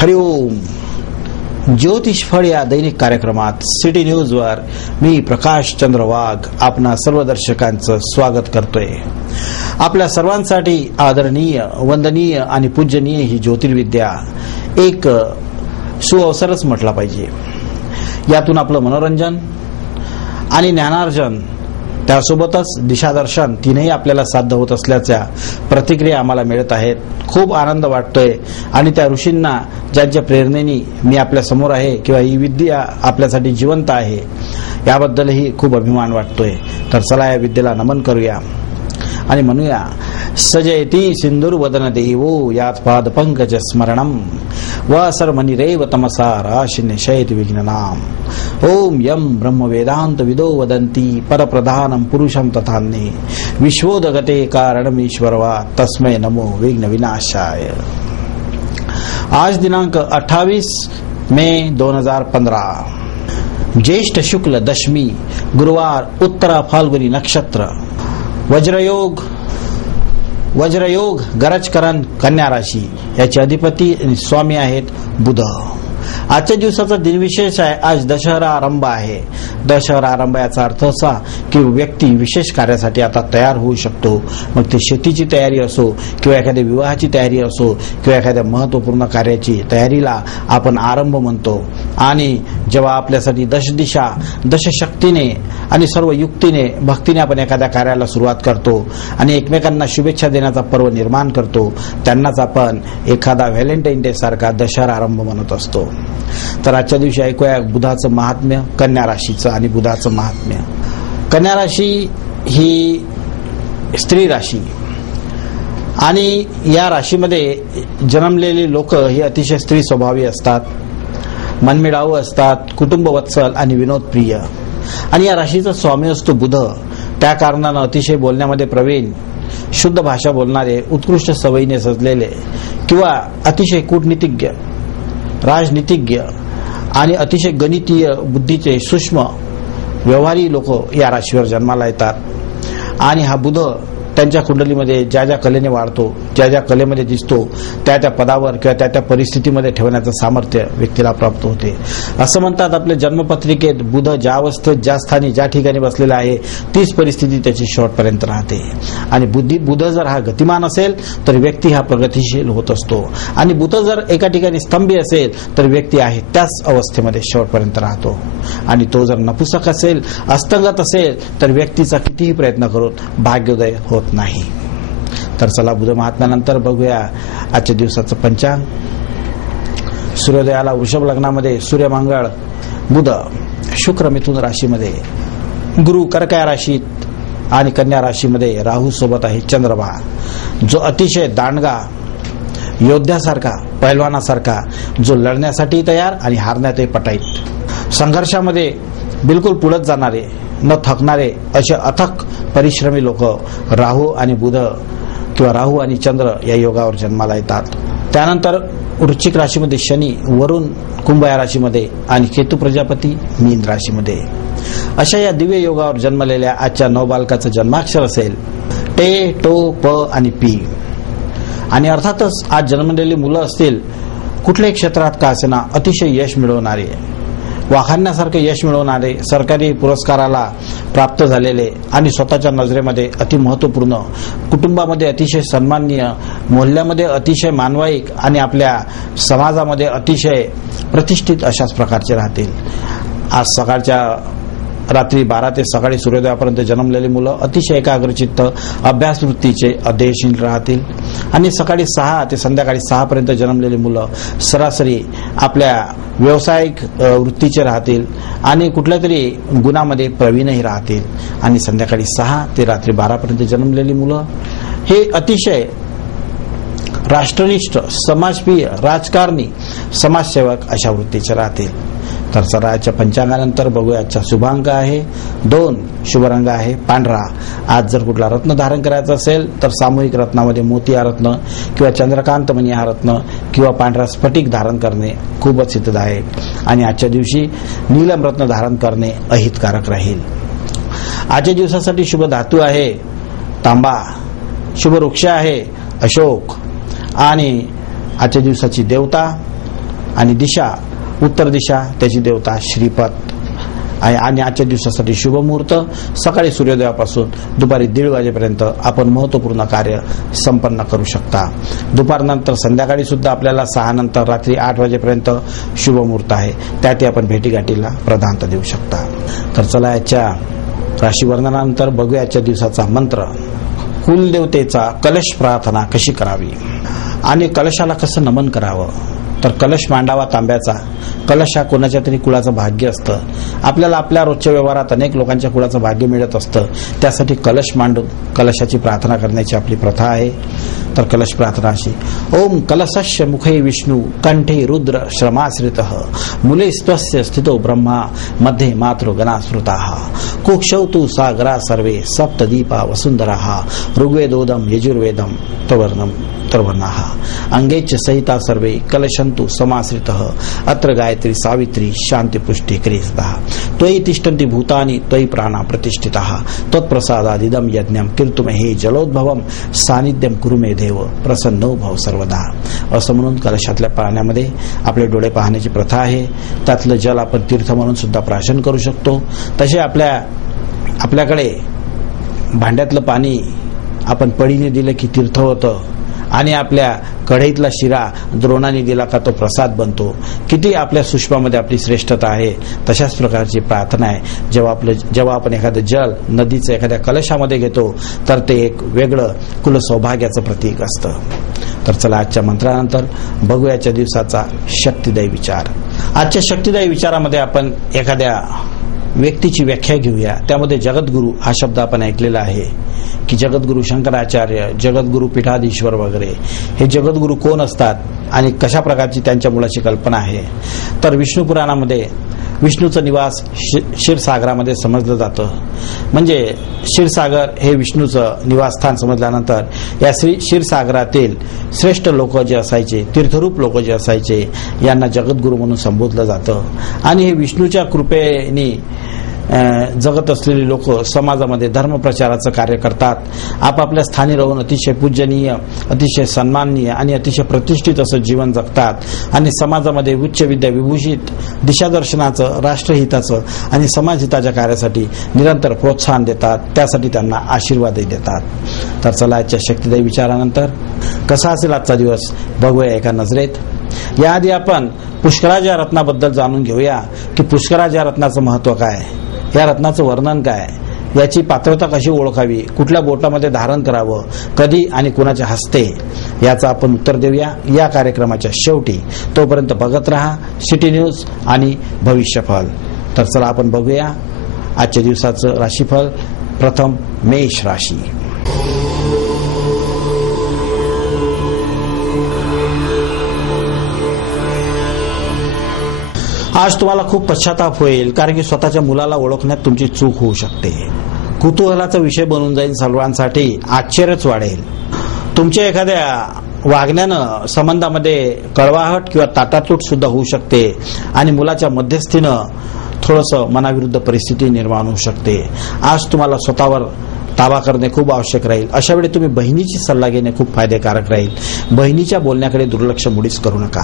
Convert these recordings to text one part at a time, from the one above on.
हरिओम. ज्योतिष फळ या दैनिक कार्यक्रमात सिटी न्यूजवर मी प्रकाश चंद्र वाघ आपणा सर्व दर्शकांचं स्वागत करतोय. आपल्या सर्वांसाठी आदरणीय, वंदनीय आणि पूजनीय ही ज्योतिर्विद्या एक सुअवसरच म्हटला पाहिजे. यातून आपलं मनोरंजन आणि ज्ञानार्जन, त्यासोबतच दिशादर्शन तीनही आपल्याला साध्य होत असल्याच्या प्रतिक्रिया आम्हाला मिळत आहेत. खूप आनंद वाटतोय आणि त्या ऋषींना ज्यांच्या प्रेरणेने मी आपल्या समोर आहे किंवा ही विद्या आपल्यासाठी जिवंत आहे याबद्दलही खूप अभिमान वाटतोय. तर चला या विद्येला नमन करूया आणि म्हणूया, सजयती सिंधुर्वदन देवो यात पाद पंकज स्मरणम व सर्वनिरेव तमसा राशिनिशयति विघ्ननाम. ओम यम ब्रह्म वेदांत विदो वदंती परप्रधानम पुरुषम तथान्ये विश्वोदगते कारणमीश्वर वा तस्मै नमो विघ्न विनाशाय. आज दिनांक 28 मे 2015, ज्येष्ठ शुक्ल दशमी, गुरुवार, उत्तरा फाल्गुनी नक्षत्र, वज्रयोग गरजकरण कन्या राशी. याचे अधिपती आणि स्वामी आहेत बुध. आजच्या दिवसाचा दिनविशेष आहे, आज दशहरा आरंभ आहे. दशहरा आरंभ याचा अर्थ असा की व्यक्ती विशेष कार्यासाठी आता तयार होऊ शकतो. मग ते शेतीची तयारी असो किंवा एखाद्या विवाहाची तयारी असो किंवा एखाद्या महत्वपूर्ण कार्याची तयारीला आपण आरंभ म्हणतो. आणि जेव्हा आपल्यासाठी दशदिशा, दशशक्तीने आणि सर्व युक्तीने, भक्तीने आपण एखाद्या कार्याला सुरुवात करतो आणि एकमेकांना शुभेच्छा देण्याचा पर्व निर्माण करतो, त्यांनाच आपण एखादा व्हॅलेंटाईन डे सारखा दशहरा आरंभ म्हणत असतो. तर आजच्या दिवशी ऐकूया बुधाचं महात्म्य, कन्या राशीचं आणि बुधाचं महात्म्य. कन्या राशी ही स्त्री राशी आणि या राशीमध्ये जन्मलेली लोक ही अतिशय स्त्री स्वभावी असतात, मनमिळावू असतात, कुटुंबवत्सल आणि विनोदप्रिय. आणि या राशीचा स्वामी असतो बुध. त्या कारणानं अतिशय बोलण्यामध्ये प्रवीण, शुद्ध भाषा बोलणारे, उत्कृष्ट सवयीने सजलेले किंवा अतिशय कूटनीतिज्ञ, राजनीतिज्ञ आणि अतिशय गणितीय बुद्धीचे सूक्ष्म व्यवहारी लोक या राशीवर जन्माला येतात. आणि हा बुध त्यांच्या कुंडलीमध्ये ज्या ज्या कलेने वाढतो, ज्या ज्या कलेमध्ये दिसतो, त्या त्या पदावर किंवा त्या त्या परिस्थितीमध्ये ठेवण्याचं सामर्थ्य व्यक्तीला प्राप्त होते. असं म्हणतात, आपल्या जन्मपत्रिकेत बुध ज्या अवस्थेत, ज्या स्थानी, ज्या ठिकाणी बसलेला आहे तीच परिस्थिती त्याची शेवटपर्यंत राहते. आणि बुध जर हा गतिमान असेल तर व्यक्ती हा प्रगतिशील होत असतो. आणि बुध जर एका ठिकाणी स्तंभी असेल तर व्यक्ती आहे त्याच अवस्थेमध्ये शेवटपर्यंत राहतो. आणि तो जर नपुसक असेल, अस्तंगत असेल तर व्यक्तीचा कितीही प्रयत्न करून भाग्योदय होत नाही. तर चला बुध महात्म्यानंतर बघूया आजच्या दिवसाचं पंचांग. सूर्योदयाला वृषभ लग्नामध्ये सूर्य, मंगळ, बुध, शुक्र मिथुन राशीमध्ये, गुरु कर्क राशीत आणि कन्या राशीमध्ये राहू सोबत आहे चंद्रमा, जो अतिशय दांडगा, योद्ध्यासारखा, पैलवानासारखा, जो लढण्यासाठी तयार आणि हारण्यातही पटाईत, संघर्षामध्ये बिलकुल पुढत जाणारे, न थकणारे असे अथक परिश्रमी लोक राहू आणि बुध किंवा राहू आणि चंद्र या योगावर जन्माला येतात. त्यानंतर वृश्चिक राशीमध्ये शनी, वरुण कुंभ या राशीमध्ये आणि केतू प्रजापती मीन राशीमध्ये. अशा या दिव्य योगावर जन्मलेल्या आजच्या नवबालकाचं जन्माक्षर असेल टे, टो, प आणि पी. आणि अर्थातच आज जन्मलेली मुलं असतील कुठल्याही क्षेत्रात का असेना अतिशय यश मिळवणारे, वाखाणण्यासारखे यश मिळवणारे, सरकारी पुरस्काराला प्राप्त झालेले आणि स्वतःच्या नजरेमध्ये अतिमहत्वपूर्ण, कुटुंबामध्ये अतिशय सन्माननीय, मोहल्ल्यामध्ये अतिशय मानवाईक आणि आपल्या समाजामध्ये अतिशय प्रतिष्ठित अशाच प्रकारचे राहतील. आज सकाळच्या रात्री 12 ते सकाळी सूर्योदयापर्यंत जन्मलेली मुलं अतिशय एकाग्रचित्त, अभ्यास वृत्तीचे, अध्ययनशील राहतील. आणि सकाळी 6 ते संध्याकाळी 6 पर्यंत जन्मलेली मुलं सरासरी आपल्या व्यावसायिक वृत्तीचे राहतील आणि कुठल्या तरी गुणामध्ये प्रवीणही राहतील. आणि संध्याकाळी 6 ते रात्री 12 पर्यंत जन्मलेली मुलं हे अतिशय राष्ट्रनिष्ठ, समाजप्रिय, राजकारणी, समाजसेवक अशा वृत्तीचे राहतील. तर सराच्या पंचांगानंतर बघूया आजचा शुभांक आहे 2, शुभ रंग आहे पांढरा. आज जर कुठला रत्न धारण करायचा असेल तर सामूहिक रत्नामध्ये मोती हा रत्न किंवा चंद्रकांत मणी हा रत्न किंवा पांढरा स्फटिक धारण करणे खूपच हितदायक. आणि आजच्या दिवशी नीलम रत्न धारण करणे अहितकारक राहील. आजच्या दिवसासाठी शुभ धातू आहे तांबा, शुभ वृक्ष आहे अशोक आणि आजच्या दिवसाची देवता आणि दिशा उत्तर दिशा, त्याची देवता श्रीपत आहे. आणि आजच्या दिवसासाठी शुभ मुहूर्त सकाळी सूर्योदयापासून दुपारी 1:30 वाजेपर्यंत आपण महत्वपूर्ण कार्य संपन्न करू शकता. दुपारनंतर संध्याकाळी सुद्धा आपल्याला 6 नंतर रात्री 8 वाजेपर्यंत शुभ मुहूर्त आहे, त्यातही आपण भेटीगाठीला प्राधान्य देऊ शकता. तर चला याच्या राशीवर्णनानंतर बघूया आजच्या दिवसाचा मंत्र. कुलदेवतेचा कलश प्रार्थना कशी करावी आणि कलशाला कसं नमन करावं. तर कलश मांडावा तांब्याचा. कलश हा कोणाच्या तरी कुळाचं भाग्य असतं. आपल्याला आपल्या रोजच्या व्यवहारात अनेक लोकांच्या कुळाचं भाग्य मिळत असतं, त्यासाठी कलश मांडून कलशाची प्रार्थना करण्याची आपली प्रथा आहे. तर कलश प्रार्थना अशी: ओम कलशस्य मुखे विष्णू कंठे रुद्र श्रमाश्रितः मूले स्वस्य स्थितो ब्रह्मा मध्ये मातृगणा स्मृताः कुक्षौ सागरा सर्वे सप्तदीपा वसुंधराः ऋग्वेदोदम यजुर्वेदम तवर्णाः अंगेच सहिता सर्वे कलशन्तु समाश्रितः अत्र गायत्री सावित्री शांति पुष्टि क्रियतः त्वयि तिष्ठन्ति भूतानि त्वयि प्राणा प्रतिष्ठिताः त्वत्प्रसादादिदं यज्ञं कीर्तुमहे जलोद्भवं सानिध्यं कुरु मे देव प्रसन्नो भव सर्वदा. असं म्हणून कलशातल्या पाण्यामध्ये आपले डोळे पाहण्याची प्रथा आहे. त्यातलं जल आपण तीर्थ म्हणून सुद्धा प्राशन करू शकतो. तसे आपल्याकडे भांड्यातलं पाणी आपण पळीने दिलं की तीर्थ होतं आणि आपल्या कढईतला शिरा द्रोणाने दिला का तो प्रसाद बनतो. किती आपल्या सुष्मामध्ये आपली श्रेष्ठता आहे. तशाच प्रकारची प्रार्थना आहे. जेव्हा आपण एखादं जल नदीचं एखाद्या कलशामध्ये घेतो तर ते एक वेगळं कुल सौभाग्याचं प्रतीक असतं. तर चला आजच्या मंत्रानंतर बघूया आजच्या दिवसाचा शक्तिदायी विचार. आजच्या शक्तिदायी विचारामध्ये आपण एखाद्या व्यक्तीची व्याख्या घेऊया. त्यामध्ये जगद्गुरु हा शब्द आपण ऐकलेला आहे की जगद्गुरु शंकराचार्य, जगद्गुरु पीठाधीश्वर वगैरे हे जगद्गुरु कोण असतात आणि कशा प्रकारची त्यांच्या मुलाची कल्पना आहे. तर विष्णू पुराणामध्ये विष्णूचं निवास क्षीरसागरामध्ये समजलं जातं. म्हणजे क्षीरसागर हे विष्णूचं निवासस्थान समजल्यानंतर या क्षीरसागरातील श्रेष्ठ लोक जे असायचे, तीर्थरूप लोक जे असायचे, यांना जगद्गुरु म्हणून संबोधलं जातं. आणि हे विष्णूच्या कृपेने जगत असलेली लोक समाजामध्ये धर्मप्रचाराचं कार्य करतात. आपापल्या स्थानी राहून अतिशय पूजनीय, अतिशय सन्माननीय आणि अतिशय प्रतिष्ठित असं जीवन जगतात आणि समाजामध्ये उच्च विद्या विभूषित दिशादर्शनाचं, राष्ट्रहिताचं आणि समाजहिताच्या कार्यासाठी निरंतर प्रोत्साहन देतात. त्यासाठी त्यांना आशीर्वादही देतात. तर चला आजच्या शक्तिदायी विचारानंतर कसा असेल आजचा दिवस बघूया एका नजरेत. याआधी आपण पुष्कराज या रत्नाबद्दल जाणून घेऊया की पुष्कराज या रत्नाचं महत्व काय, या रत्नाचं वर्णन काय, याची पात्रता कशी ओळखावी, कुठल्या बोटामध्ये धारण करावं, कधी आणि कुणाच्या हस्ते, याचं आपण उत्तर देऊया या कार्यक्रमाच्या शेवटी. तोपर्यंत बघत रहा सिटी न्यूज आणि भविष्यफल. तर चला आपण बघूया आजच्या दिवसाचं राशीफल. प्रथम मेष राशी. आज तुम्हाला खूप पश्चाताप होईल, कारण की स्वतःच्या मुलाला ओळखण्यात तुमची चूक होऊ शकते. कुतूहलाचा विषय बनून जाईल सर्वांसाठी. आश्चर्यच वाढेल. तुमच्या एखाद्या वागण्यानं संबंधामध्ये कळवाहट किंवा ताटातूट सुद्धा होऊ शकते आणि मुलाच्या मध्यस्थीनं थोडंसं मनाविरुद्ध परिस्थिती निर्माण होऊ शकते. आज तुम्हाला स्वतःवर ताबा करणे खूप आवश्यक राहील. अशा वेळी तुम्ही बहिणीची सल्ला घेणे खूप फायदेकारक राहील. बहिणीच्या बोलण्याकडे दुर्लक्ष मुळीच करू नका.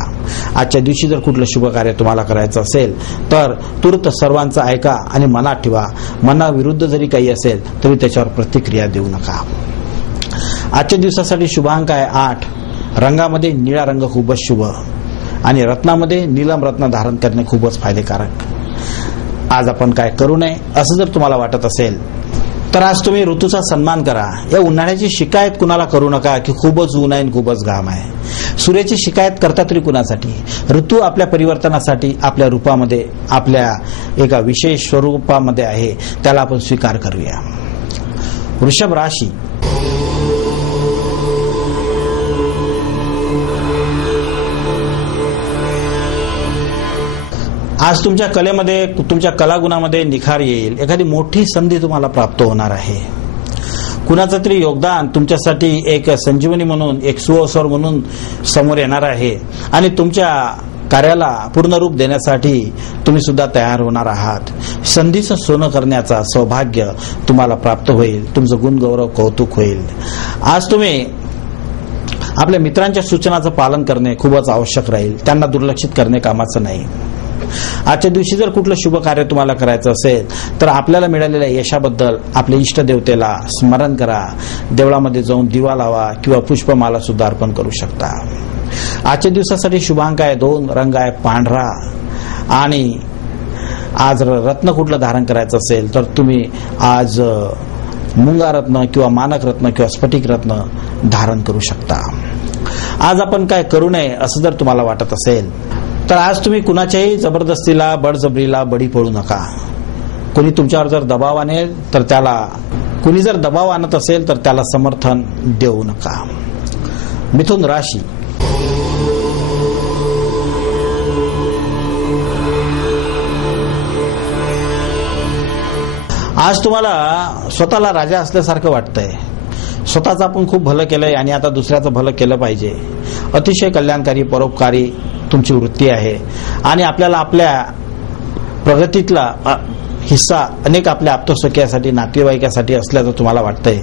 आजच्या दिवशी जर कुठलं शुभ कार्य तुम्हाला करायचं असेल तर तुर्त सर्वांचं ऐका आणि मनात ठेवा. मनाविरुद्ध जरी काही असेल तरी त्याच्यावर प्रतिक्रिया देऊ नका. आजच्या दिवसासाठी शुभांक आहे 8. रंगामध्ये निळा रंग खूपच शुभ आणि रत्नामध्ये नीलम रत्न धारण करणे खूपच फायदेकारक. आज आपण काय करू नये असं जर तुम्हाला वाटत असेल तर आज तुम्ही ऋतूचा सन्मान करा. या उन्हाळ्याची शिकायत कुणाला करू नका की खूपच ऊन आहे आणि खूपच घाम आहे. सूर्याची शिकायत करता तरी कुणासाठी. ऋतू आपल्या परिवर्तनासाठी आपल्या रूपामध्ये, आपल्या एका विशेष स्वरूपामध्ये आहे, त्याला आपण स्वीकार करूया. वृषभ राशी. आज तुमच्या कलेमध्ये, तुमच्या कलागुणामध्ये निखार येईल. एखादी मोठी संधी तुम्हाला प्राप्त होणार आहे. कुणाचं तरी योगदान तुमच्यासाठी एक संजीवनी म्हणून, एक सुअवसर म्हणून समोर येणार आहे आणि तुमच्या कार्याला पूर्ण रूप देण्यासाठी तुम्ही सुद्धा तयार होणार आहात. संधीचं सोनं करण्याचा सौभाग्य तुम्हाला प्राप्त होईल. तुमचं गुणगौरव कौतुक होईल. आज तुम्ही आपल्या मित्रांच्या सूचनाचं पालन करणे खूपच आवश्यक राहील. त्यांना दुर्लक्षित करणे कामाचं नाही. आजच्या दिवशी जर कुठलं शुभ कार्य तुम्हाला करायचं असेल तर आपल्याला मिळालेल्या यशाबद्दल आपल्या इष्ट देवतेला स्मरण करा. देवळामध्ये जाऊन दिवा लावा किंवा पुष्पमाला सुद्धा अर्पण करू शकता. आजच्या दिवसासाठी शुभांक आहे 2, रंग आहे पांढरा. आणि आज रत्न कुठलं धारण करायचं असेल तर तुम्ही आज मुंगा रत्न किंवा मानक रत्न किंवा स्फटिक रत्न धारण करू शकता. आज आपण काय करू नये असं जर तुम्हाला वाटत असेल तर आज तुम्ही कुणाच्याही जबरदस्तीला बळजबरीला बळी पडू नका. कुणी तुमच्यावर जर दबाव आणेल तर कुणी जर दबाव आणत असेल तर त्याला समर्थन देऊ नका. मिथुन राशी. आज तुम्हाला स्वतःला राजा असल्यासारखं वाटतंय. स्वतःच आपण खूप भलं केलंय आणि आता दुसऱ्याचं भलं केलं पाहिजे. अतिशय कल्याणकारी परोपकारी तुमची वृत्ती आहे आणि आपल्याला आपल्या प्रगतीतला हिस्सा अनेक आपल्या आप्तसख्यासाठी नातेवाईकासाठी असल्याचं तुम्हाला वाटतंय.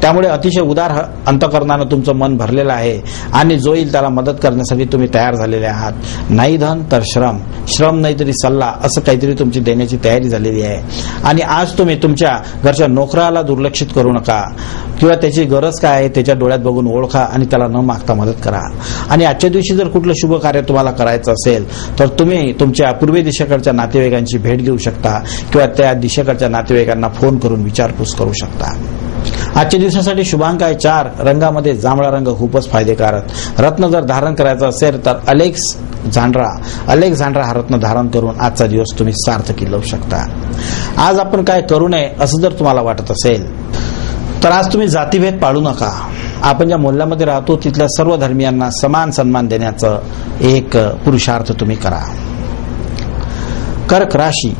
त्यामुळे अतिशय उदार अंतःकरणानं तुमचं मन भरलेलं आहे आणि जो येईल त्याला मदत करण्यासाठी तुम्ही तयार झालेले आहात. नाही धन तर श्रम नाही तरी सल्ला असं काहीतरी तुमची देण्याची तयारी झालेली आहे. आणि आज तुम्ही तुमच्या घरच्या नोकराला दुर्लक्षित करू नका किंवा त्याची गरज काय आहे त्याच्या डोळ्यात बघून ओळखा आणि त्याला न मागता मदत करा. आणि आजच्या दिवशी जर कुठलं शुभ कार्य तुम्हाला करायचं असेल तर तुम्ही तुमच्या पूर्व दिशेकडच्या नातेवाईकांची भेट घेऊ शकता किंवा त्या दिशेकडच्या नातेवाईकांना फोन करून विचारपूस करू शकता. आजच्या दिवसासाठी शुभांक आहे 4, रंगामध्ये जांभळा रंग खूपच फायदेकारक. रत्न जर धारण करायचं असेल तर अलेक्झांड्रा हा रत्न धारण करून आजचा दिवस तुम्ही सार्थकी लावू शकता. आज आपण काय करू नये असं जर तुम्हाला वाटत असेल तर आज तुम्ही जातीभेद पाळू नका. आपण ज्या मोहल्ल्यामध्ये राहतो तिथल्या सर्व धर्मियांना समान सन्मान देण्याचं एक पुरुषार्थ तुम्ही करा. कर्क राशी.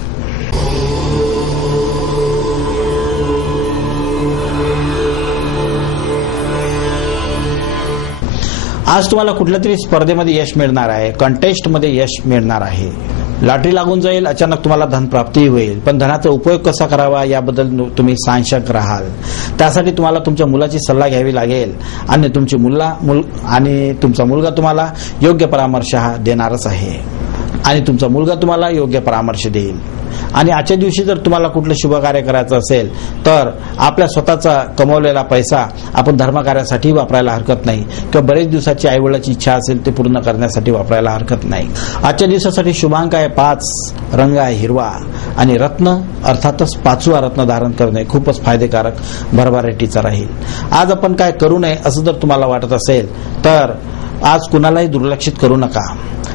आज तुम्हाला कुठल्या तरी स्पर्धेमध्ये यश मिळणार आहे. कंटेस्टमध्ये यश मिळणार आहे. लॉटरी लागून जाईल. अचानक तुम्हाला धनप्राप्ती होईल. पण धनाचा उपयोग कसा करावा याबद्दल तुम्ही साशंक राहाल. त्यासाठी तुम्हाला तुमच्या मुलाची सल्ला घ्यावी लागेल आणि तुमचा मुलगा तुम्हाला योग्य परामर्श देणारच आहे आणि तुमचा मुलगा तुम्हाला योग्य परामर्श देईल. आणि आजच्या दिवशी जर तुम्हाला कुठलं शुभ कार्य करायचं असेल तर आपल्या स्वतःचा कमवलेला पैसा आपण धर्मकार्यासाठी वापरायला हरकत नाही किंवा बरेच दिवसाची आईवडिलाची इच्छा असेल ते पूर्ण करण्यासाठी वापरायला हरकत नाही. आजच्या दिवसासाठी शुभांक आहे 5, रंग आहे हिरवा आणि रत्न अर्थातच 5वा रत्न धारण करणे खूपच फायदेकारक भरभराटीचा राहील. आज आपण काय करू नये असं जर तुम्हाला वाटत असेल तर आज कुणालाही दुर्लक्षित करू नका.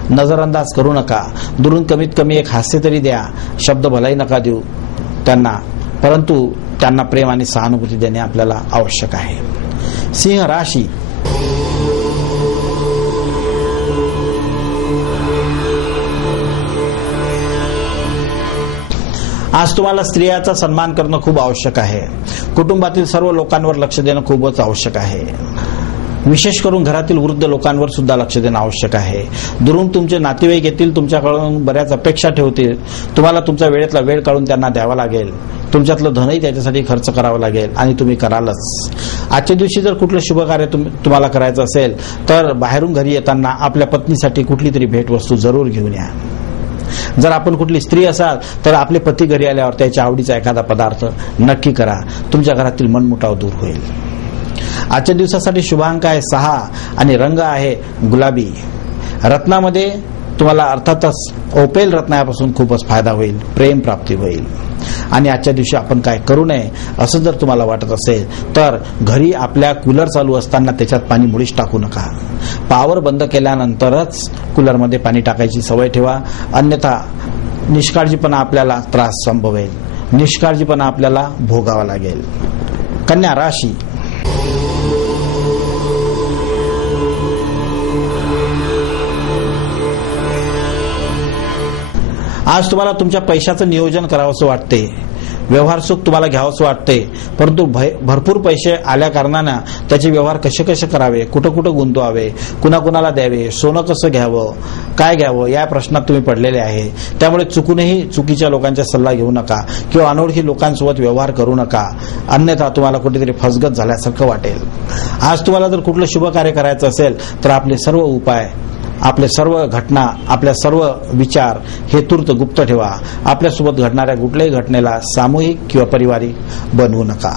नजरअंदाज करू नका. दुरून कमीत कमी एक हास्य तरी द्या. शब्द भलाई नका देऊ त्यांना, परंतु त्यांना प्रेम आणि सहानुभूती देणे आपल्याला आवश्यक आहे. सिंह राशी. आज तुम्हाला स्त्रियाचा सन्मान करणं खूप आवश्यक आहे. कुटुंबातील सर्व लोकांवर लक्ष देणं खूपच आवश्यक आहे. विशेष करून घरातील वृद्ध लोकांवर सुद्धा लक्ष देणं आवश्यक आहे. दुरून तुमचे नातेवाईक येतील, तुमच्याकडून बऱ्याच अपेक्षा ठेवतील. तुम्हाला तुमच्या वेळेतला वेळ काढून त्यांना द्यावा लागेल. तुमच्यातलं धनही त्याच्यासाठी खर्च करावं लागेल आणि तुम्ही करालच. आजच्या दिवशी जर कुठलं शुभ कार्य तुम्हाला करायचं असेल तर बाहेरून घरी येताना आपल्या पत्नीसाठी कुठली तरी भेटवस्तू जरूर घेऊन या. जर आपण कुठली स्त्री असाल तर आपले पती घरी आल्यावर त्याच्या आवडीचा एखादा पदार्थ नक्की करा. तुमच्या घरातील मनमुटाव दूर होईल. आजच्या दिवसासाठी शुभांक आहे 6 आणि रंग आहे गुलाबी. रत्नामध्ये तुम्हाला अर्थातच ओपेल रत्नापासून खूपच फायदा होईल. प्रेम प्राप्ती होईल. आणि आजच्या दिवशी आपण काय करू नये असं जर तुम्हाला वाटत असेल तर घरी आपल्या कूलर चालू असताना त्याच्यात पाणी मुळीच टाकू नका. पॉवर बंद केल्यानंतरच कूलरमध्ये पाणी टाकायची सवय ठेवा. अन्यथा निष्काळजीपणा आपल्याला त्रास संभवेल. निष्काळजीपणा आपल्याला भोगावा लागेल. कन्या राशी. आज तुम्हाला तुमच्या पैशाचं नियोजन करावंसं वाटते. व्यवहार सुख तुम्हाला घ्यावंसं वाटते, परंतु भरपूर पैसे आल्या कारणानं त्याचे व्यवहार कसे कसे करावे, कुठं कुठं गुंतवावे, कुणाकुणाला द्यावे, सोनं कसं घ्यावं, काय घ्यावं या प्रश्नात तुम्ही पडलेले आहे. त्यामुळे चुकूनही चुकीच्या लोकांचा सल्ला घेऊ नका किंवा अनोळखी लोकांसोबत व्यवहार करू नका, अन्यथा तुम्हाला कुठेतरी फसगत झाल्यासारखं वाटेल. आज तुम्हाला जर कुठलं शुभ कार्य करायचं असेल तर आपले सर्व उपाय, आपले सर्व घटना, आपल्या सर्व विचार हे तूर्त गुप्त ठेवा. आपल्यासोबत घडणाऱ्या कुठल्याही घटनेला सामूहिक किंवा पारिवारिक बनवू नका.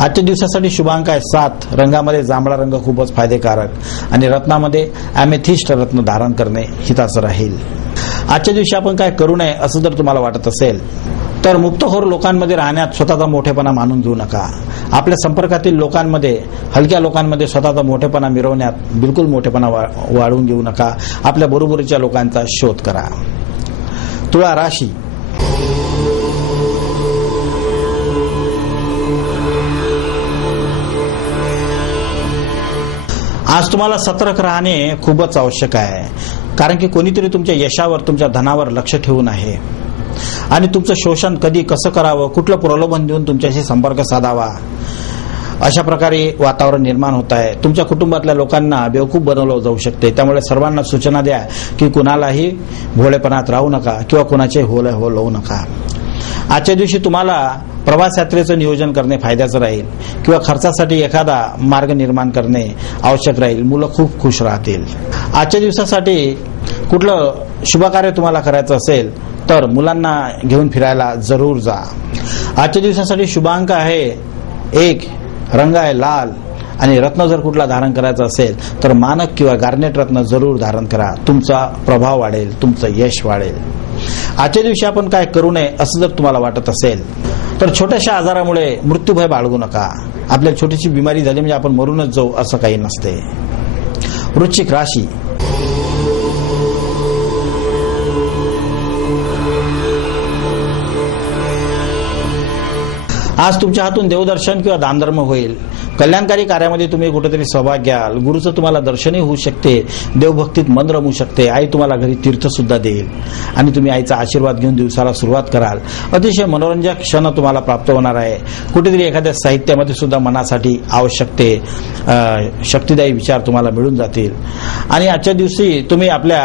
आजच्या दिवसासाठी शुभांक आहे 7. रंगामध्ये जांभळा रंग खूपच फायदेकारक आणि रत्नामध्ये ॲमेथिस्ट रत्न धारण करणे हिताचं राहील. आजच्या दिवशी आपण काय करू नये असं जर तुम्हाला वाटत असेल तर मुक्तखोर लोकांमध्ये राहण्यात स्वतःचा मोठेपणा मानून घेऊ नका. आपल्या संपर्कातील लोकांमध्ये, हलक्या लोकांमध्ये स्वतःचा मोठेपणा मिरवण्यात बिलकुल मोठेपणा वाढवून घेऊ नका. आपल्या बरोबरीच्या लोकांचा शोध करा. तुळा राशी. आज तुम्हाला सतर्क राहणे खूपच आवश्यक आहे, कारण की कोणीतरी तुमच्या यशावर, तुमच्या धनावर लक्ष ठेवून आहे आणि तुमचं शोषण कधी कसं करावं, कुठलं प्रलोभन देऊन तुमच्याशी संपर्क साधावा अशा प्रकारे वातावरण निर्माण होत आहे. तुमच्या कुटुंबातल्या लोकांना बेवकूफ बनवलं जाऊ शकते. त्यामुळे सर्वांना सूचना द्या की कुणालाही भोळेपणात राहू नका किंवा कुणाचे होल होऊ नका. आजच्या दिवशी तुम्हाला प्रवास यात्रेचं नियोजन करणे फायद्याचं राहील किंवा खर्चासाठी एखादा मार्ग निर्माण करणे आवश्यक राहील. मुलं खूप खुश राहतील. आजच्या दिवसासाठी कुठलं शुभकार्य तुम्हाला करायचं असेल तर मुलांना घेऊन फिरायला जरूर जा. आजच्या दिवसासाठी शुभांक आहे 1. रंग आहे लाल आणि रत्न जर कुठला धारण करायचा असेल तर मानक किंवा गार्नेट रत्न जरूर धारण करा. तुमचा प्रभाव वाढेल, तुमचं यश वाढेल. आजच्या दिवशी आपण काय करू नये असं जर तुम्हाला वाटत असेल तर छोट्याशा आजारामुळे मृत्यूभय बाळगू नका. आपल्याला छोटीशी बिमारी झाली म्हणजे आपण मरूनच जाऊ असं काही नसते. वृश्चिक राशी. आज तुमच्या हातून देवदर्शन किंवा दानधर्म होईल. कल्याणकारी कार्यामध्ये तुम्ही कुठेतरी सहभाग घ्याल. गुरुचं तुम्हाला दर्शनही होऊ शकते. देवभक्तीत मन रमू शकते. आई तुम्हाला घरी तीर्थ सुद्धा देईल आणि तुम्ही आईचा आशीर्वाद घेऊन दिवसाला सुरुवात कराल. अतिशय मनोरंजक क्षण तुम्हाला प्राप्त होणार आहे. कुठेतरी एखाद्या साहित्यामध्ये सुद्धा मनासाठी आवश्यक ते शक्तिदायी विचार तुम्हाला मिळून जातील. आणि आजच्या दिवशी तुम्ही आपल्या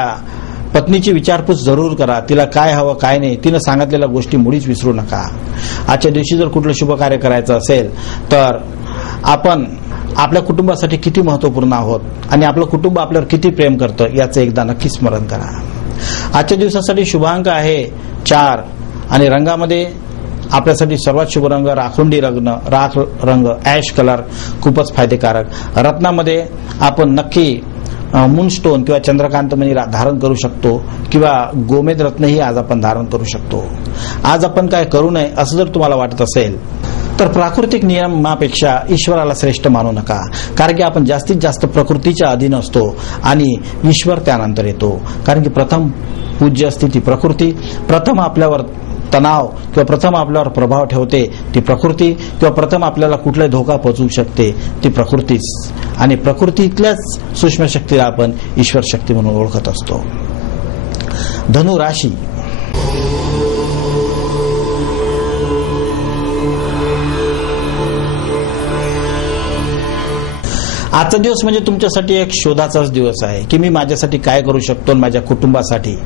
पत्नीची विचारपूस जरूर करा. तिला काय हवं काय नाही, तिनं सांगितलेल्या गोष्टी मुळीच विसरू नका. आजच्या दिवशी जर कुठलं शुभ कार्य करायचं असेल तर आपण आपल्या कुटुंबासाठी किती महत्वपूर्ण आहोत आणि आपलं कुटुंब आपल्यावर किती प्रेम करतं याचं एकदा नक्की स्मरण करा. आजच्या दिवसासाठी शुभांक आहे 4 आणि रंगामध्ये आपल्यासाठी सर्वात शुभ रंग राख रंग ॲश कलर खूपच फायदेकारक. रत्नामध्ये आपण नक्की मूनस्टोन किंवा चंद्रकांत मणी धारण करू शकतो किंवा गोमेद रत्नही आज आपण धारण करू शकतो. आज आपण काय करू नये असं जर तुम्हाला वाटत असेल तर प्राकृतिक नियमापेक्षा ईश्वराला श्रेष्ठ मानू नका, कारण की आपण जास्तीत जास्त प्रकृतीच्या अधीन असतो आणि ईश्वर त्यानंतर येतो. कारण की प्रथम पूज्य असते ती प्रकृती. प्रथम आपल्यावर तणाव किंवा प्रथम आपल्यावर प्रभाव ठेवते ती प्रकृती किंवा प्रथम आपल्याला कुठलाही धोका पोहोचवू शकते ती प्रकृतीच. आणि प्रकृतीतल्याच सूक्ष्म शक्तीला आपण ईश्वर शक्ती म्हणून ओळखत असतो. धनु राशी. आजचा दिवस म्हणजे तुमच्यासाठी एक शोधाचाच दिवस आहे की मी माझ्यासाठी काय करू शकतो माझ्या कुटुंबासाठी.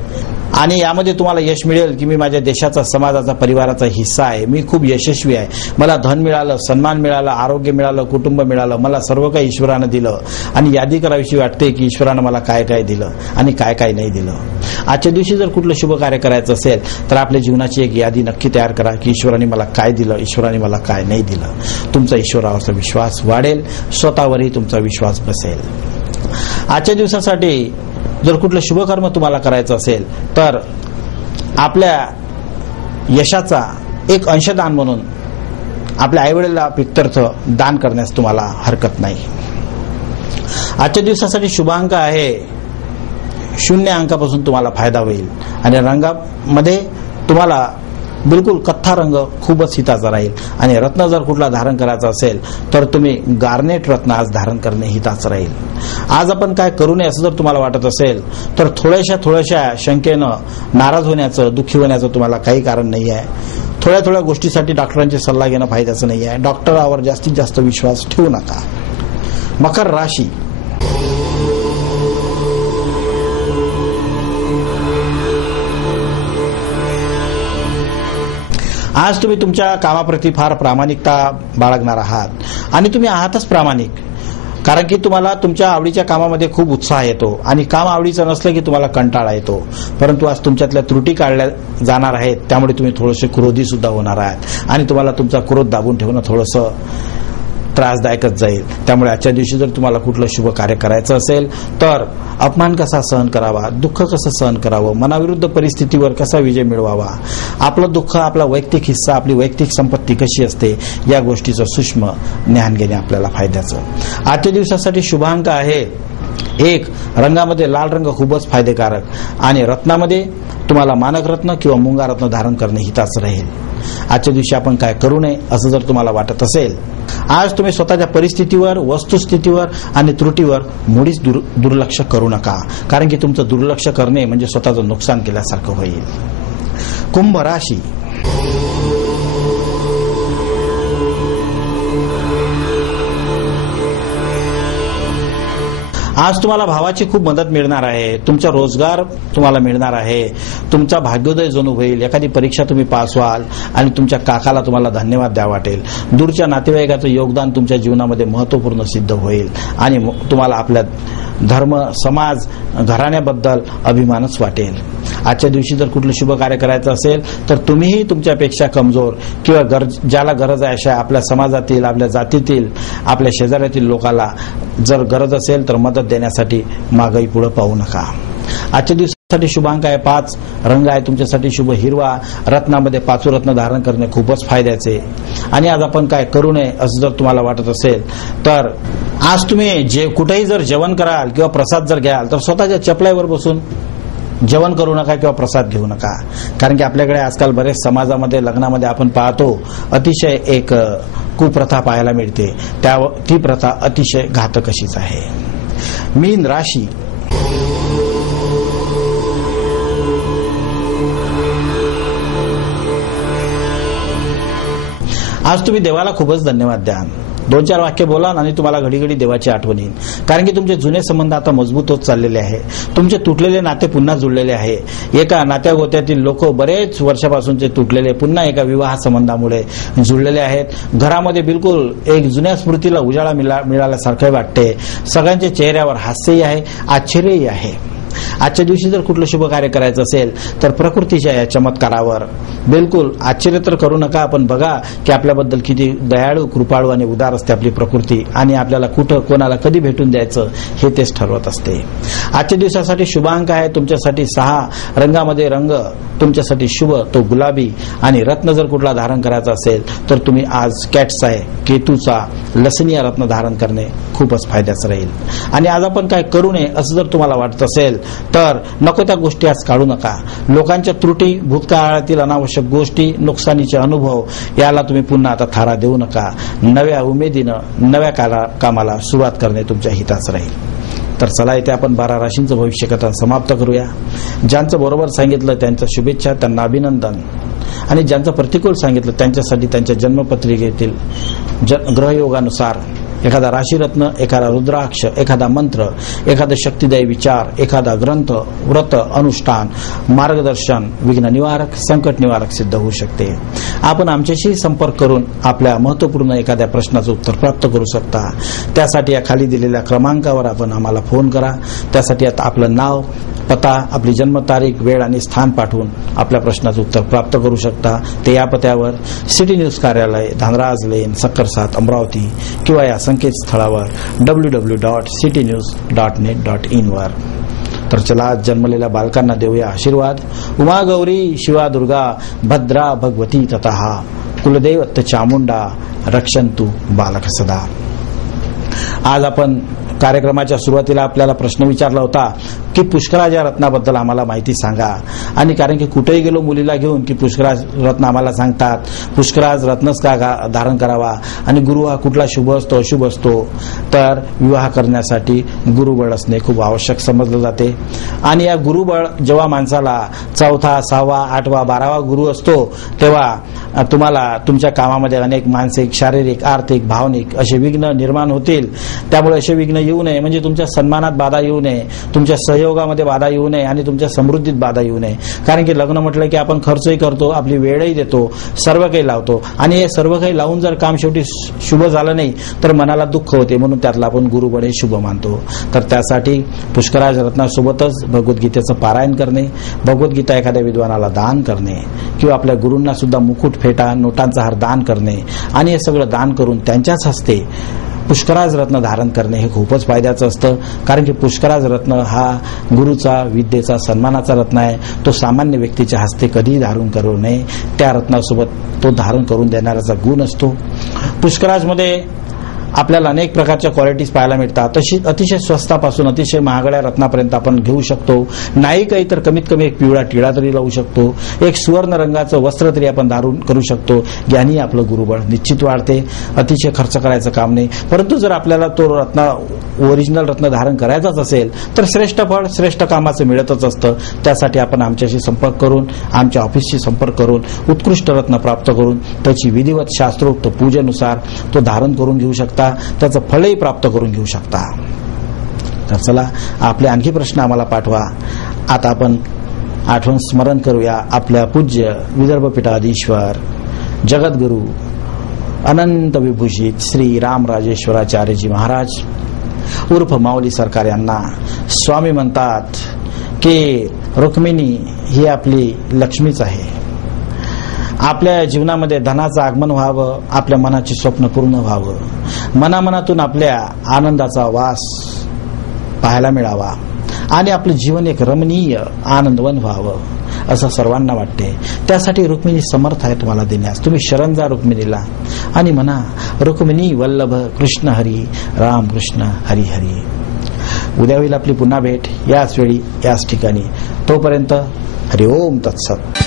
आणि यामध्ये तुम्हाला यश मिळेल की मी माझ्या देशाचा, समाजाचा, परिवाराचा हिस्सा आहे. मी खूप यशस्वी आहे. मला धन मिळालं, सन्मान मिळालं, आरोग्य मिळालं, कुटुंब मिळालं. मला सर्व काही ईश्वरानं दिलं आणि यादी करावीशी वाटते की ईश्वरानं मला काय काय दिलं आणि काय काय नाही दिलं. आजच्या दिवशी जर कुठलं शुभ कार्य करायचं असेल तर आपल्या जीवनाची एक यादी नक्की तयार करा की ईश्वराने मला काय दिलं, ईश्वराने मला काय नाही दिलं. तुमचा ईश्वरावरचा विश्वास वाढेल, स्वतःवरही तुमचा विश्वास बसेल. आजच्या दिवसासाठी जर कुठलं शुभकर्म तुम्हाला करायचं असेल तर आपल्या यशाचा एक अंशदान म्हणून आपल्या आईवडिलांना पित्तर्थ दान करण्यास तुम्हाला हरकत नाही. आजच्या दिवसासाठी शुभांक आहे 0 अंकापासून तुम्हाला फायदा होईल आणि रंगामध्ये तुम्हाला बिलकुल कथ्था रंग खूपच हिताचा राहील. आणि रत्न जर कुठला धारण करायचा असेल तर तुम्ही गार्नेट रत्न आज धारण करणे हिताचं राहील. आज आपण काय करू नये असं जर तुम्हाला वाटत असेल तर थोड्याशा शंकेनं नाराज होण्याचं, दुःखी होण्याचं तुम्हाला काही कारण नाही आहे. थोड्या थोड्या गोष्टीसाठी डॉक्टरांची सल्ला घेणं फायद्याचं नाही आहे. डॉक्टरावर जास्तीत जास्त विश्वास ठेवू नका. मकर राशी, आज तुम्ही तुमच्या कामाप्रती फार प्रामाणिकता बाळगणार आहात आणि तुम्ही आहातच प्रामाणिक, कारण की तुम्हाला तुमच्या आवडीच्या कामामध्ये खूप उत्साह येतो आणि काम आवडीचं नसलं की तुम्हाला कंटाळा येतो. परंतु आज तुमच्यातल्या त्रुटी काढल्या जाणार आहेत, त्यामुळे तुम्ही थोडेसे क्रोधी सुद्धा होणार आहात आणि तुम्हाला तुमचा क्रोध दाबून ठेवणं थोडंसं त्रासदायकच जाईल. त्यामुळे आजच्या दिवशी जर तुम्हाला कुठलं शुभ कार्य करायचं असेल तर अपमान कसा सहन करावा, दुःख कसं सहन करावं, मनाविरुद्ध परिस्थितीवर कसा विजय मिळवावा, आपलं दुःख, आपला वैयक्तिक हिस्सा, आपली वैयक्तिक संपत्ती कशी असते, या गोष्टीचं सूक्ष्म ज्ञान घेणे आपल्याला फायद्याचं. आजच्या दिवसासाठी शुभांक आहे 1. रंगामध्ये लाल रंग खूपच फायदेकारक आणि रत्नामध्ये तुम्हाला मानक रत्न किंवा मुंगा रत्न धारण करणे हिताचं राहील. आजच्या दिवशी आपण काय करू नये असं जर तुम्हाला वाटत असेल, आज तुम्ही स्वतःच्या परिस्थितीवर, वस्तुस्थितीवर आणि त्रुटीवर मुळीच दुर्लक्ष करू नका, कारण की तुमचं दुर्लक्ष करणे म्हणजे स्वतःचं नुकसान केल्यासारखं होईल. कुंभ राशी, आज तुम्हाला भावाची खूप मदत मिळणार आहे. तुमचा रोजगार तुम्हाला मिळणार आहे. तुमचा भाग्योदय जणू होईल. एखादी परीक्षा तुम्ही पास व्हाल आणि तुमच्या काकाला तुम्हाला धन्यवाद द्यावा वाटेल. दूरच्या नातेवाईकाचं योगदान तुमच्या जीवनामध्ये महत्त्वपूर्ण सिद्ध होईल आणि तुम्हाला आपल्या धर्म, समाज, घराण्याबद्दल अभिमानच वाटेल. आजच्या दिवशी जर कुठलं शुभ कार्य करायचं असेल तर तुम्हीही तुमच्यापेक्षा कमजोर किंवा ज्याला गरज आहे अशा आपल्या समाजातील, आपल्या जातीतील, आपल्या शेजाऱ्यातील लोकांना जर गरज असेल तर मदत देण्यासाठी मागही पुढे पाहू नका. आजच्या दिवसासाठी शुभांक आहे 5. रंग आहे तुमच्यासाठी शुभ हिरवा. रत्नामध्ये 5 रत्न धारण करणे खूपच फायद्याचे. आणि आज आपण काय करू नये असं जर तुम्हाला वाटत असेल तर आज तुम्ही कुठेही जर जेवण कराल किंवा प्रसाद जर घ्याल तर स्वतःच्या चपलाईवर बसून जेवण करू नका किंवा प्रसाद घेऊ नका, कारण की आपल्याकडे आजकाल बरेच समाजामध्ये, लग्नामध्ये आपण पाहतो अतिशय एक कुप्रथा पाहायला मिळते. ती प्रथा अतिशय घातक अशीच आहे. मीन राशी, आज तुम्ही देवाला खूपच धन्यवाद द्या. 2-4 वाक्य बोला आणि तुम्हाला घडी घडी देवाची आठवण येईल, कारण की तुमचे जुने संबंध आता मजबूत होत चाललेले आहे. तुमचे तुटलेले नाते पुन्हा जुळलेले आहे. एका नात्यागोत्यातील लोक बरेच वर्षापासूनचे तुटलेले पुन्हा एका विवाह संबंधामुळे जुळलेले आहेत. घरामध्ये बिलकुल एक जुन्या स्मृतीला उजाळा मिळाल्यासारखे वाटते. सगळ्यांच्या चेहऱ्यावर हास्यही आहे, आश्चर्यही आहे. आजच्या दिवशी जर कुठलं शुभ कार्य करायचं असेल तर प्रकृतीच्या या चमत्कारावर बिलकुल आश्चर्य तर करू नका, पण बघा की आपल्याबद्दल किती दयाळू, कृपाळू आणि उदार असते आपली प्रकृती आणि आपल्याला कुठं, कोणाला कधी भेटून द्यायचं हे तेच ठरवत असते. आजच्या दिवसासाठी शुभांक आहे तुमच्यासाठी 6. रंगामध्ये रंग तुमच्यासाठी शुभ तो गुलाबी आणि रत्न जर कुठला धारण करायचा असेल तर तुम्ही आज कॅट्स आहे, केतूचा, लसनिया रत्न धारण करणे खूपच फायद्याचं राहील. आणि आज आपण काय करू नये असं जर तुम्हाला वाटत असेल तर नको त्या गोष्टी आज काढू नका. लोकांच्या त्रुटी, भूतकाळातील अनावश्यक गोष्टी, नुकसानीचे अनुभव याला तुम्ही पुन्हा आता थारा देऊ नका. नव्या उमेदीनं नव्या कामाला सुरुवात करणे तुमच्या हिताचं राहील. तर चला इथे आपण 12 राशींचं भविष्यकथा समाप्त करूया. ज्यांचं बरोबर सांगितलं त्यांच्या शुभेच्छा, त्यांना अभिनंदन. आणि ज्यांचं प्रतिकूल सांगितलं त्यांच्यासाठी त्यांच्या जन्मपत्रिकेतील ग्रहयोगानुसार एखादा राशीरत्न, एखादा रुद्राक्ष, एखादा मंत्र, एखादा शक्तिदायी विचार, एखादा ग्रंथ, व्रत, अनुष्ठान, मार्गदर्शन, विघ्न निवारक, संकट निवारक सिद्ध होऊ शकते. आपण आमच्याशी संपर्क करून आपल्या महत्त्वपूर्ण एखाद्या प्रश्नाचं उत्तर प्राप्त करू शकता. त्यासाठी या खाली दिलेल्या क्रमांकावर आपण आम्हाला फोन करा. त्यासाठी आता आपलं नाव, पत्ता, आपली जन्मतारीख, वेळ आणि स्थान पाठवून आपल्या प्रश्नाचं उत्तर प्राप्त करू शकता. ते या पत्त्यावर सिटी न्यूज कार्यालय, धानराज लेन, सक्कर 7, अमरावती किंवा या संकेतस्थळावर www.citynews.net.in वर. तर चला आज जन्मलेल्या बालकांना देऊया आशीर्वाद. उमा गौरी शिवा दुर्गा भद्रा भगवती ततः कुलदैवत चामुंडा रक्षन्तु बालक सदा. आज आपण कार्यक्रमाच्या सुरुवातीला आपल्याला प्रश्न विचारला होता, की पुष्कराज या रत्नाबद्दल आम्हाला माहिती सांगा. आणि कारण की कुठेही गेलो मुलीला घेऊन की पुष्कराज रत्न आम्हाला सांगतात, पुष्कराज रत्नच का धारण करावा आणि गुरु हा कुठला शुभ असतो अशुभ असतो. तर विवाह करण्यासाठी गुरुबळ असणे खूप आवश्यक समजलं जाते. आणि या गुरुबळ जेव्हा माणसाला 4था, 6वा, 8वा, 12वा गुरु असतो तेव्हा तुम्हाला तुमच्या कामामध्ये अनेक मानसिक, शारीरिक, आर्थिक, भावनिक असे विघ्न निर्माण होतील. त्यामुळे असे विघ्न येऊ नये, म्हणजे तुमच्या सन्मानात बाधा येऊ नये, तुमच्या सहयोगामध्ये बाधा येऊ नये आणि तुमच्या समृद्धीत बाधा येऊ नये. कारण की लग्न म्हटलं की आपण खर्चही करतो, आपली वेळही देतो, सर्व काही लावतो आणि हे सर्व काही लावून जर काम शेवटी शुभ झालं नाही तर मनाला दुःख होते. म्हणून त्यातला आपण गुरुबळ हे शुभ मानतो. तर त्यासाठी पुष्कराज रत्नासोबतच भगवद्गीतेचं पारायण करणे, भगवद्गीता एखाद्या विद्वानाला दान करणे किंवा आपल्या गुरूंना सुद्धा मुकुट, फेटा, नोटांचा हार दान करणे आणि हे सगळं दान करून त्यांच्याच हस्ते पुष्कराज रत्न धारण करणे हे खूपच फायद्याचं असतं. कारण की पुष्कराज रत्न हा गुरुचा, विद्येचा, सन्मानाचा रत्न आहे. तो सामान्य व्यक्तीच्या हस्ते कधीही धारण करू नये. त्या रत्नासोबत तो धारण करून देणाऱ्याचा गुण असतो. पुष्कराजमध्ये आपल्याला अनेक प्रकारच्या क्वालिटीज पाहायला मिळतात. तशी अतिशय स्वस्तापासून अतिशय महागड्या रत्नापर्यंत आपण घेऊ शकतो. नाही काही तर कमीत कमी एक पिवळा टिळा तरी लावू शकतो, एक सुवर्ण रंगाचं वस्त्र तरी आपण धारण करू शकतो. याने आपलं गुरुबळ निश्चित वाढते. अतिशय खर्च करायचं काम नाही. परंतु जर आपल्याला तो रत्न, ओरिजिनल रत्न धारण करायचाच असेल तर श्रेष्ठ फळ श्रेष्ठ कामाचं मिळतच असतं. त्यासाठी आपण आमच्याशी संपर्क करून, आमच्या ऑफिसशी संपर्क करून उत्कृष्ट रत्न प्राप्त करून त्याची विधिवत शास्त्रोक्त पूजेनुसार तो धारण करून घेऊ शकता. त्याचं फळही प्राप्त करून घेऊ शकता. तर चला, आपले आणखी प्रश्न आम्हाला पाठवा. आता आपण आठवण स्मरण करूया आपल्या पूज्य विदर्भ पीठाधीश्वर जगद्गुरु अनंत विभूषित श्री रामराजेश्वराचार्यजी महाराज उर्फ माऊली सरकार यांना. स्वामी म्हणतात की रुक्मिणी ही आपली लक्ष्मीच आहे. आपल्या जीवनामध्ये धनाचं आगमन व्हावं, आपल्या मनाची स्वप्न पूर्ण व्हावं, मनामनातून आपल्या आनंदाचा वास पाहायला मिळावा आणि आपलं जीवन एक रमणीय आनंदवन व्हावं असं सर्वांना वाटते. त्यासाठी रुक्मिणी समर्थ आहे तुम्हाला देण्यास. तुम्ही शरण जा रुक्मिणीला आणि म्हणा, रुक्मिणी वल्लभ कृष्ण हरी, राम कृष्ण हरी हरी. उद्या होईल आपली पुन्हा भेट, याच वेळी याच ठिकाणी. तोपर्यंत हरिओम तत्सत.